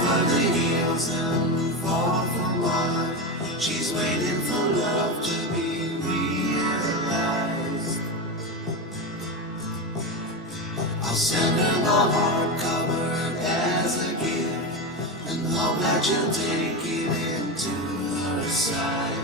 over the hills and far from wide. She's waiting for love to be realized. I'll send her the heart covered as a gift, and hope that you'll take it into her side.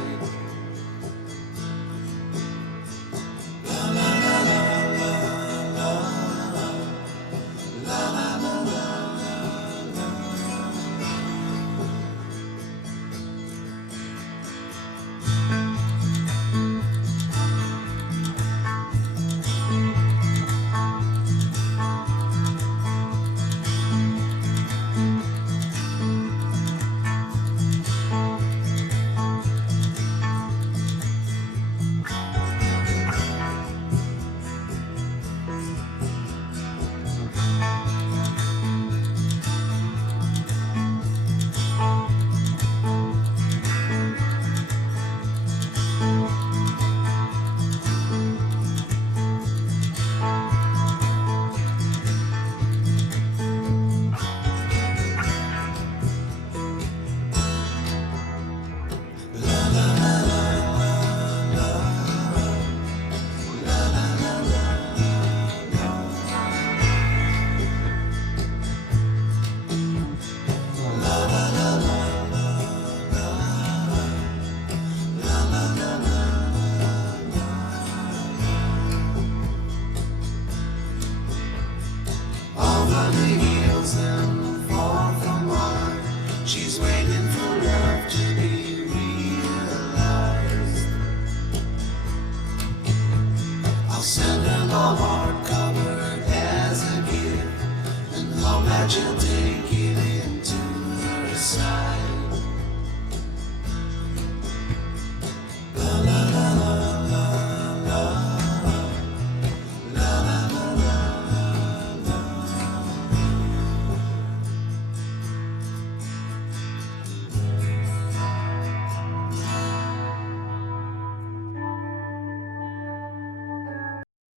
Over the hills and